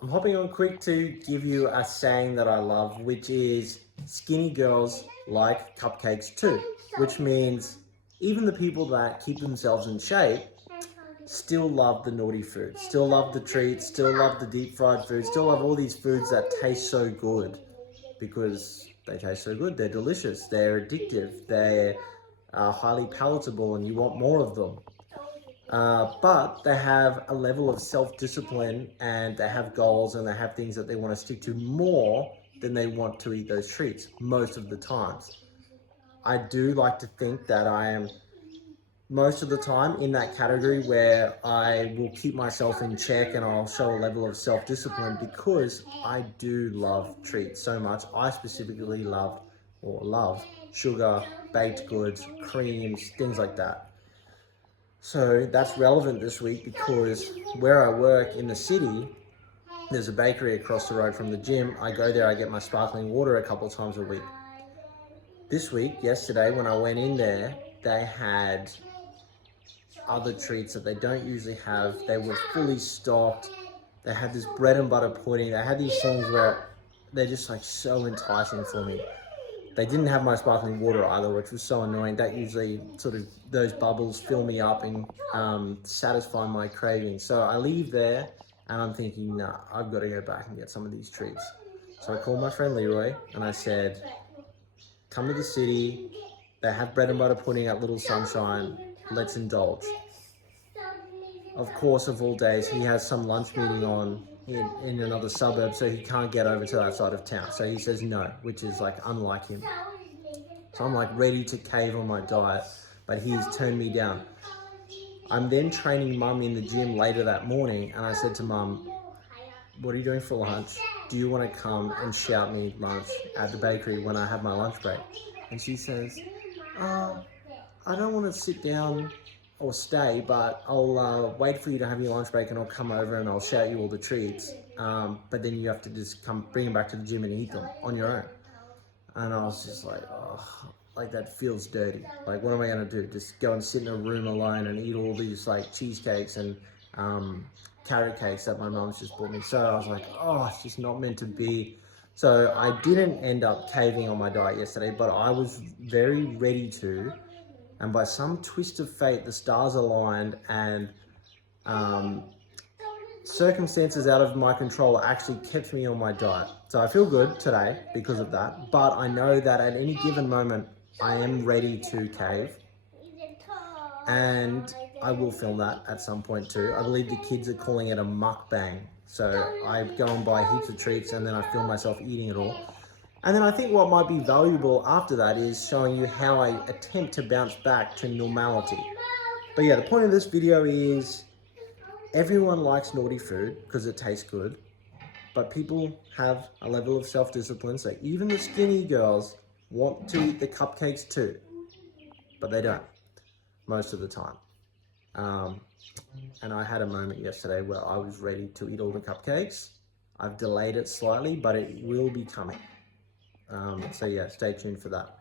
I'm hopping on quick to give you a saying that I love, which is skinny girls like cupcakes too, which means even the people that keep themselves in shape still love the naughty food, still love the treats, still love the deep fried food, still love all these foods that taste so good because they taste so good. They're delicious, they're addictive, they're highly palatable, and you want more of them. But they have a level of self-discipline and they have goals and they have things that they want to stick to more than they want to eat those treats most of the times. I do like to think that I am most of the time in that category where I will keep myself in check and I'll show a level of self-discipline because I do love treats so much. I specifically love sugar, baked goods, creams, things like that. So that's relevant this week because where I work in the city, there's a bakery across the road from the gym. I go there, I get my sparkling water a couple of times a week. This week, yesterday, when I went in there, they had other treats that they don't usually have. They were fully stocked. They had this bread and butter pudding. They had these things where they're just like so enticing for me. They didn't have my sparkling water either, which was so annoying. That usually sort of, those bubbles fill me up and satisfy my cravings. So I leave there and I'm thinking, nah, I've got to go back and get some of these treats. So I called my friend Leroy and I said, come to the city. They have bread and butter pudding at Little Sunshine. Let's indulge. Of course, of all days, he has some lunch meeting on in another suburb, so he can't get over to that side of town. So he says no, which is like unlike him. So I'm like ready to cave on my diet, but he's turned me down. I'm then training mum in the gym later that morning, and I said to mum, what are you doing for lunch? Do you want to come and shout me lunch at the bakery when I have my lunch break? And she says, I don't want to sit down or stay, but I'll wait for you to have your lunch break and I'll come over and I'll shout you all the treats. But then you have to just bring them back to the gym and eat them on your own. And I was just like, oh, like that feels dirty. Like, what am I going to do? Just go and sit in a room alone and eat all these like cheesecakes and carrot cakes that my mom's just bought me. So I was like, oh, it's just not meant to be. So I didn't end up caving on my diet yesterday, but I was very ready to. And by some twist of fate, the stars aligned and circumstances out of my control actually kept me on my diet. So I feel good today because of that. But I know that at any given moment, I am ready to cave. And I will film that at some point too. I believe the kids are calling it a mukbang. So I go and buy heaps of treats and then I film myself eating it all. And then I think what might be valuable after that is showing you how I attempt to bounce back to normality. But yeah, the point of this video is everyone likes naughty food because it tastes good, but people have a level of self-discipline. So even the skinny girls want to eat the cupcakes too, but they don't most of the time. And I had a moment yesterday where I was ready to eat all the cupcakes. I've delayed it slightly, but it will be coming. So yeah, stay tuned for that.